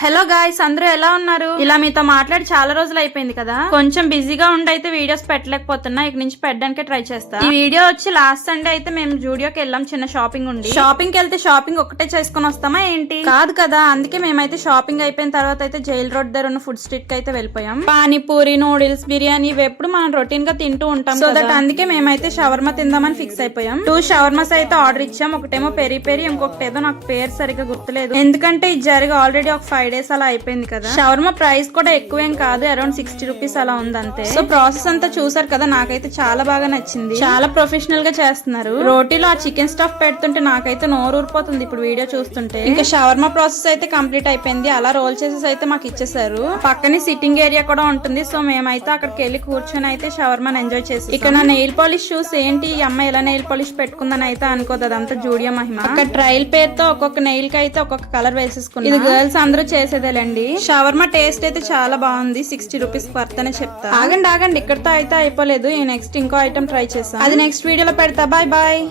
Hello guys, అందరూ ఎలా ఉన్నారు? ఇలా మీతో మాట్లాడి చాలా రోజులు అయిపోయింది కదా. కొంచెం బిజీగా ఉండి అయితే వీడియోస్ పెట్టలేకపోతున్నా. ఇక నుంచి పెట్టడానికే ట్రై చేస్తా. ఈ వీడియో వచ్చి లాస్ట్ సండే అయితే మేము జూడియోకి వెళ్ళాం. చిన్న షాపింగ్ ఉండి, షాపింగ్ కి వెళ్తే షాపింగ్ ఒకటే చేసుకుని వస్తామా ఏంటి? కాదు కదా. అందుకే మేమైతే షాపింగ్ అయిపోయిన తర్వాత అయితే జైల్ రోడ్ దగ్గర ఉన్న ఫుడ్ స్ట్రీట్ కి అయితే వెళ్ళిపోయాం. పానీపూరి, నూడిల్స్, బిర్యానీ ఇవి ఎప్పుడు మనం రొటీన్ గా తింటూ ఉంటాం. సో దట్ అందుకే మేమైతే షవర్మా తిందామని ఫిక్స్ అయిపోయాం. 2 షవర్మాస్ అయితే ఆర్డర్ ఇచ్చాం. ఒకటేమో పెరి పెరి, ఇంకొకటి ఏదో నాకు పేరు సరిగ్గా గుర్తులేదు. ఎందుకంటే ఇది జరిగి ఆల్రెడీ ఒక 5 days అలా అయిపోయింది కదా. షవర్మా ప్రైస్ కూడా ఎక్కువేం కాదు, అరౌండ్ 60 రూపీస్ అలా ఉంది అంతే. సో ప్రాసెస్ అంతా చూసారు కదా. నాకైతే చాలా బాగా నచ్చింది. చాలా ప్రొఫెషనల్ గా చేస్తున్నారు. రోటీలో ఆ చికెన్ స్టఫ్ పెడుతుంటే నాకైతే నోరు ఊరిపోతుంది ఇప్పుడు వీడియో చూస్తుంటే. ఇంకా షవర్మా ప్రాసెస్ అయితే కంప్లీట్ అయిపోయింది. అలా రోల్ చేసేసి అయితే మాకు ఇచ్చేసారు. పక్కనే సిట్టింగ్ ఏరియా కూడా ఉంటుంది. సో మేమైతే అక్కడికి వెళ్ళి కూర్చొని అయితే షవర్మాని ఎంజాయ్ చేసి, ఇక్కడ నా నెయిల్ పాలిష్ షూస్ ఏంటి ఈ అమ్మాయి ఎలా నెయిల్ పాలిష్ పెట్టుకుందని అయితే అనుకోదు. అదంతా జూడియో మహిమ. అక్కడ ట్రయల్ పేరుతో ఒక్కొక్క నెయిల్ కి అయితే ఒక్కొక్క కలర్ వేసేసుకున్నాం. ఇది గర్ల్స్ అందరూ చేసేదేలేండి. షవర్మా టేస్ట్ అయితే చాలా బాగుంది. 60 రూపీస్ వర్త్ అనే చెప్తా. ఆగండి ఇక్కడతో అయితే అయిపోలేదు. ఈ నెక్స్ట్ ఇంకో ఐటమ్ ట్రై చేస్తాను. అది నెక్స్ట్ వీడియోలో పెడతా. Bye bye.